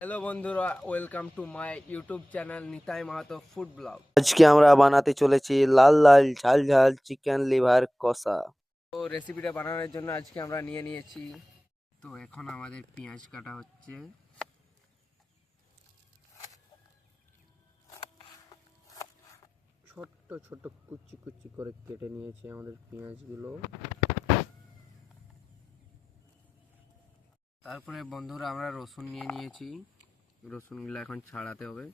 Hello বন্ধুরা, welcome to my YouTube channel Nitai Mahato food blog. আজকে আমরা বানাতে চলেছি লাল লাল ঝাল ঝাল চিকেন লিভার কষা। তো রেসিপিটা বানানোর জন্য আজকে আমরা নিয়ে নিয়েছি। তো এখন আমাদের পেঁয়াজ কাটা হচ্ছে। ছোট্ট ছোট্ট কুচি কুচি করে কেটে নিয়েছি আমাদের পেঁয়াজগুলো। তারপরে বন্ধুরা আমরা রসুন নিয়ে নিয়েছি। রসুনগুলো এখন ছাড়াতে হবে।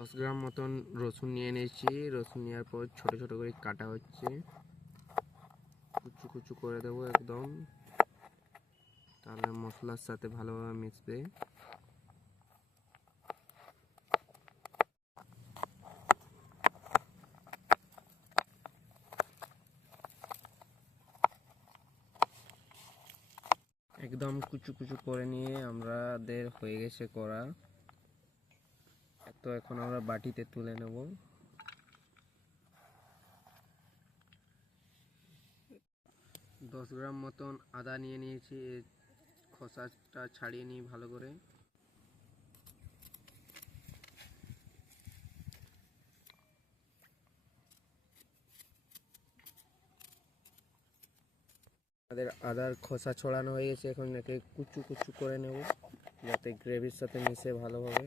দশ গ্রাম মতন রসুন নিয়ে নিয়েছি। রসুন নেওয়ার পর ছোট ছোট করে কাটা হচ্ছে। কুচু কুচু করে দেবো একদম, তাহলে মশলার সাথে ভালোভাবে মিশবে। একদম কুচু কুচু করে নিয়ে আমাদের হয়ে গেছে করা। তো এখন আমরা বাটিতে তুলে নেব। 10 গ্রাম মতন আদা নিয়ে নিয়েছি। খোসাটা ছাড়িয়ে নিই ভালো করে। আমাদের আদার খোসা ছড়ানো হয়ে গেছে। এখন একে কুচু কুচু করে নেব যাতে গ্রেভির সাথে মিশে ভালোভাবে।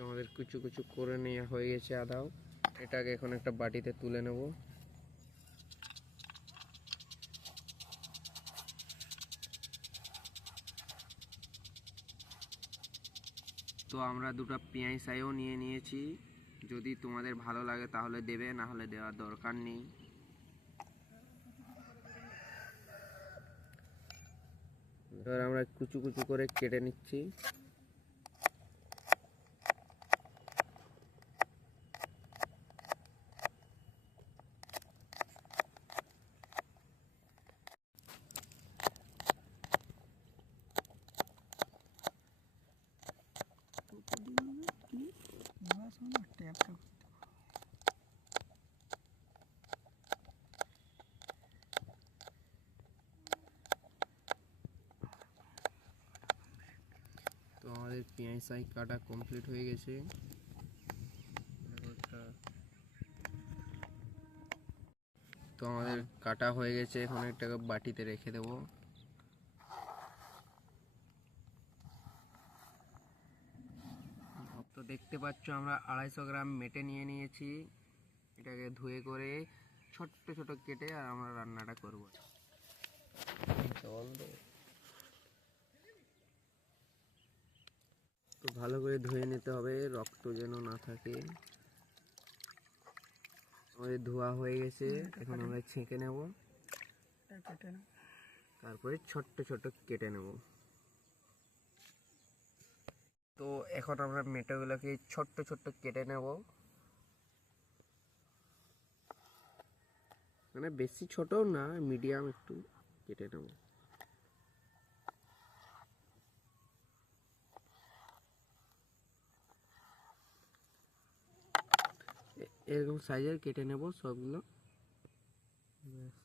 তো আমাদের কুচু কুচু করে নেওয়া হয়ে গেছে আদাও। এটাকে এখন একটা বাটিতে তুলে নেব। তো আমরা দুটো পেঁয়াজ সাইও নিয়ে নিয়েছি। যদি তোমাদের ভালো লাগে তাহলে দেবে, না হলে দেওয়ার দরকার নেই। এবার আমরা কুচু কুচু করে কেটে নিচ্ছি। তো আমাদের পেঁয়াজ সাই কাটা কমপ্লিট হয়ে গেছে। তো আমাদের কাটা হয়ে গেছে, এখন একটা বাটিতে রেখে দেব। তো দেখতে পাচ্ছ আমরা 250 গ্রাম মেটে নিয়ে নিয়েছি। এটাকে ধুয়ে করে ছোট্ট ছোট কেটে আর আমরা রান্নাটা করব। তো ভালো করে ধুয়ে নিতে হবে, রক্ত যেন না থাকে। আমাদের ধোয়া হয়ে গেছে, এখন আমরা ছেঁকে নেব। তারপরে ছোট্ট ছোট্ট কেটে নেব। তো এখন আমরা মেটেগুলোকে ছোট্ট ছোট্ট কেটে নেব, মানে বেশি ছোট না, মিডিয়াম একটু কেটে নেব। এরকম সাইজের কেটে নেব সবগুলো।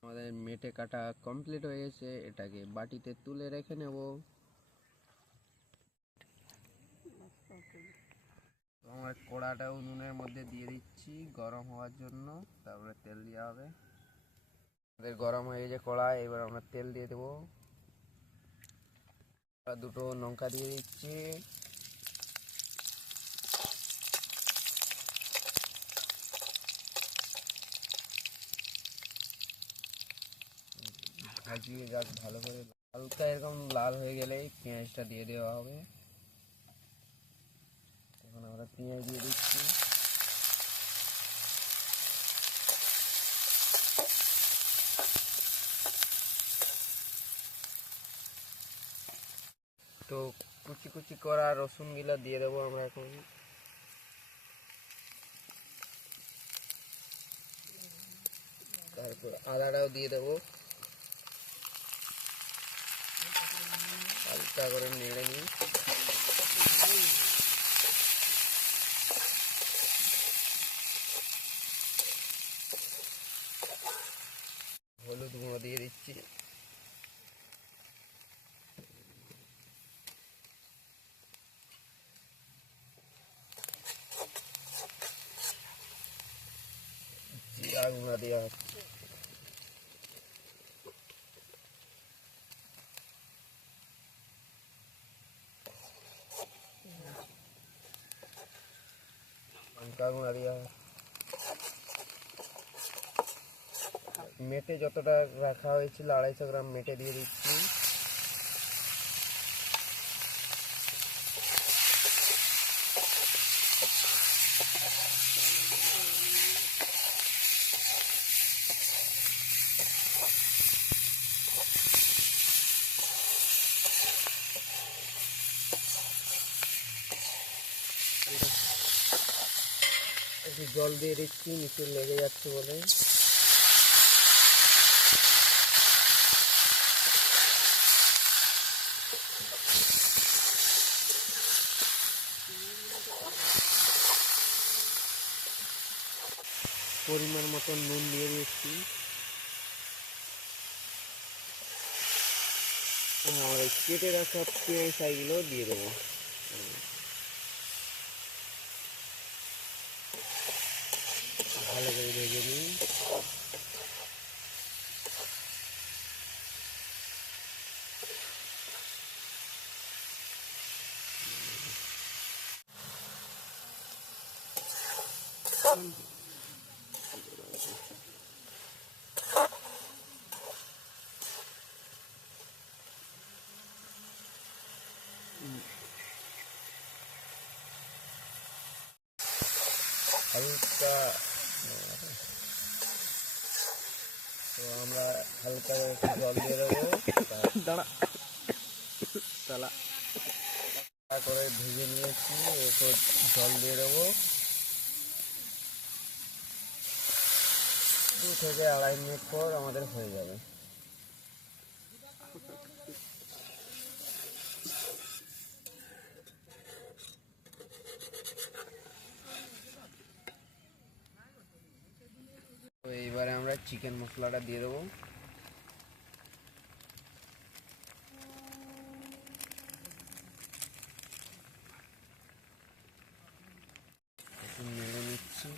আমাদের মেটে কাটা কমপ্লিট হয়ে গেছে, এটাকে বাটিতে তুলে রেখে নেব। আমরা কড়াটা উনুনের মধ্যে দিয়ে দিচ্ছি গরম হওয়ার জন্য, তারপরে তেল দেওয়া হবে। আমাদের গরম হয়ে গেছে কড়া, এবার আমরা তেল দিয়ে দেবো। দুটো লঙ্কা দিয়ে দিচ্ছি। ভাজিয়ে ভালো করে হালকা এরকম লাল হয়ে গেলেই পেঁয়াজটা দিয়ে দেওয়া হবে। পেঁয়াজ দিয়ে দিচ্ছি। তো কুচি কুচি করা রসুন গুলা দিয়ে দেবো আমরা এখন। তারপর আদাটাও দিয়ে দেবো, হালকা করে নেড়ে নিই। হলুদ গুঁড়ো দিয়ে দিচ্ছি। জিরা গুঁড়া দেওয়া হচ্ছে। লঙ্কা গুঁড়া দেওয়া হচ্ছে। মেটে যতটা রাখা হয়েছিল 250 গ্রাম মেটে দিয়ে দিচ্ছি। একটু জল দিয়ে দিচ্ছি, নিচে লেগে যাচ্ছে বলে। পরিমাণ মতো নুন দিয়ে দিচ্ছি। আর কেটে রাখা পেঁয়াজ সাইগুলো দিয়ে দেবো। ভালো করে ভেজে নিই। হালকা তো আমরা হালকা একটু জল দিয়ে দেবো। করে ভেজে নিয়েছি, এরপর জল দিয়ে দেবো। 2 থেকে 2.5 মিনিট পর আমাদের হয়ে যাবে। তো এইবারে আমরা চিকেন মশলাটা দিয়ে দেবো। একটু নেড়ে নিচ্ছি।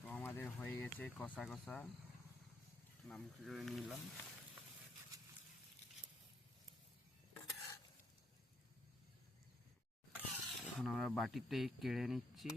তো আমাদের হয়ে গেছে কষা কষা, নাম করে নিলাম। এখন আমরা বাটিতে কেড়ে নিচ্ছি।